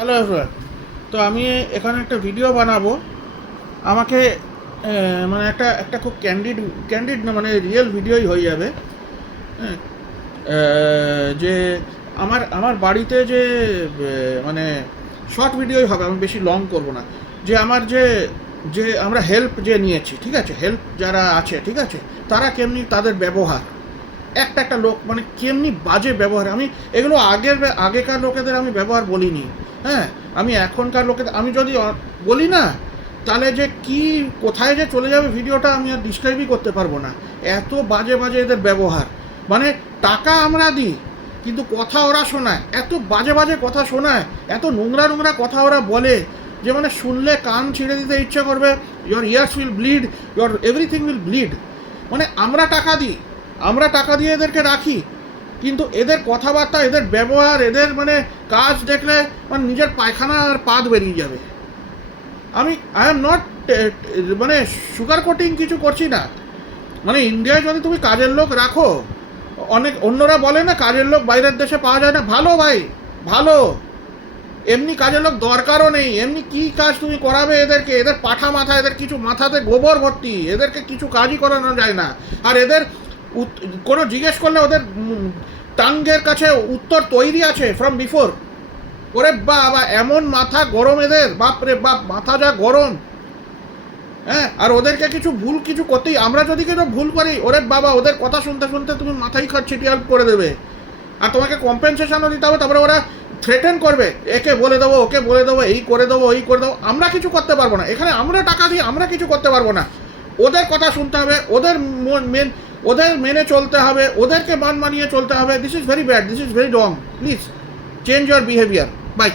Hello everyone. তো আমি এখানে একটা ভিডিও বানাবো। আমাকে মানে একটা একটা খুব ক্যান্ডিড না, মানে রিয়েল ভিডিওই হয়ে যাবে। হ্যাঁ, যে আমার আমার বাড়িতে যে মানে শর্ট ভিডিওই হবে, আমি বেশি লং করব না। যে আমার যে যে আমরা হেল্প যে নিয়েছি, ঠিক আছে, হেল্প যারা আছে, ঠিক আছে, তারা কেমনি তাদের ব্যবহার, একটা একটা লোক মানে কেমনি বাজে ব্যবহার। আমি এগুলো আগেকার লোকেদের আমি ব্যবহার বলিনি। হ্যাঁ, আমি এখনকার লোকেদের আমি যদি বলি না, তাহলে যে কি কোথায় যে চলে যাবে ভিডিওটা আমি আর ডিসক্রাইবই করতে পারবো না। এত বাজে বাজে এদের ব্যবহার, মানে টাকা আমরা দিই কিন্তু কথা ওরা শোনায়, এত বাজে বাজে কথা শোনায়, এত নোংরা নোংরা কথা ওরা বলে যে মানে শুনলে কান ছিঁড়ে দিতে ইচ্ছে করবে। Your years will bleed, your everything will bleed. মানে আমরা টাকা দিয়ে এদেরকে রাখি, কিন্তু এদের কথাবার্তা, এদের ব্যবহার, এদের মানে কাজ দেখলে মানে নিজের পায়খানা আর পাদ বেরিয়ে যাবে। আই এম নট মানে সুগার কোটিং কিছু করছি না। মানে ইন্ডিয়ায় যদি তুমি কাজের লোক রাখো, অনেক অন্যরা বলে না কাজের লোক বাইরের দেশে পাওয়া যায় না, ভালো ভাই, ভালো। এমনি কাজের লোক দরকারও নেই। এমনি কি কাজ তুমি করাবে এদেরকে? এদের পাঠা মাথা, এদের কিছু মাথাতে গোবর ভর্তি, এদেরকে কিছু কাজই করানো যায় না। আর এদের কোনো জিজ্ঞেস করলে ওদের টাঙ্গের কাছে উত্তর তৈরি আছে ফ্রম বিফোর। ওরে বাবা, এমন মাথা গরম এদের, বাপ রে বাপ, মাথা যা গরম। হ্যাঁ, আর ওদেরকে কিছু করতেই, আমরা যদি কিছু ভুল করি, ওরে বাবা, ওদের কথা শুনতে শুনতে তুমি মাথায় ছিটিয়ে করে দেবে। আর তোমাকে কম্পেনসেশনও দিতে হবে। তারপরে ওরা থ্রেটেন করবে, একে বলে দেবো, ওকে বলে দেবো, এই করে দেবো, এই করে দেবো। আমরা কিছু করতে পারবো না এখানে, আমরা টাকা দিয়ে আমরা কিছু করতে পারবো না। ওদের কথা শুনতে হবে, ওদের মেনে চলতে হবে, ওদেরকে মানিয়ে চলতে হবে। This is very bad, this is very wrong. Please change your behaviour. By.